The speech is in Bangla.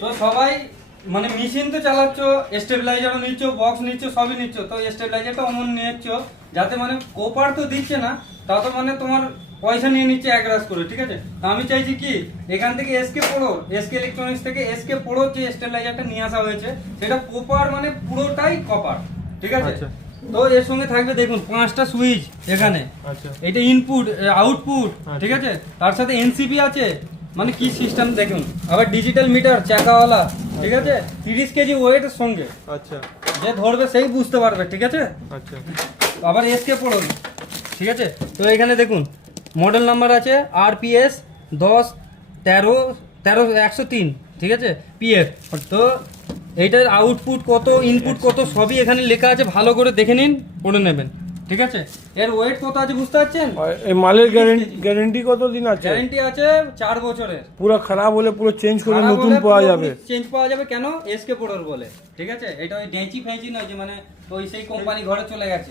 তো সবাই মানে মেশিন তো চালাচ্ছ, স্টেবিলাইজারও নিচ্ছ, বক্স নিচ্ছ, সবই নিচ্ছ, তো স্টেবিলাইজারটা অমন নিচ্ছ যাতে মানে কোপার তো দিচ্ছে না, তা তো মানে তোমার পয়সা নিয়ে নিচ্ছে এক রাশ করে, ঠিক আছে? তো আমি চাইছি কি এখান থেকে এসকে পোড়ো, এসকে ইলেকট্রনিক্স থেকে এসকে পোড়ো যে স্টেবিলাইজারটা নিয়ে আসা হয়েছে সেটা কোপার মানে পুরোটাই কপার, ঠিক আছে? আচ্ছা। তো এর সঙ্গে থাকবে দেখুন 5টা সুইচ এখানে, আচ্ছা এটা ইনপুট আউটপুট, আচ্ছা। ঠিক আছে? তার সাথে এনসিপি আছে, মানে কি সিস্টেম দেখুন, আবার ডিজিটাল মিটার চাকাওয়ালা, ঠিক আছে? 30 কেজি ওয়েটের সঙ্গে, আচ্ছা যে ধরবে সেই বুঝতে পারবে, ঠিক আছে? আচ্ছা আবার এসকে পড়ুন, ঠিক আছে? তো এখানে দেখুন মডেল নাম্বার আছে আরপিএস 10-13-103, ঠিক আছে? পিএফ। তো এইটার আউটপুট কত, ইনপুট কত, সবই এখানে লেখা আছে, ভালো করে দেখে নিন, পড়ে নেবেন, ঠিক আছে? এর ওয়েট কত আছে বুঝতে পারছেন? আর এই মালের গ্যারেন্টি কত দিন আছে? গ্যারান্টি আছে 4 বছরের। পুরো খারাপ হলে পুরো চেঞ্জ করে খারাপ নতুন হলে পাওয়া পুরোপুরি যাবে? চেঞ্জ পাওয়া যাবে, কেন? এসকে পোড়ার বলে, ঠিক আছে? এটা ওই ডেঁচি ফেঁচি নয় যে মানে ওই সেই কোম্পানি ঘরে চলে গেছে,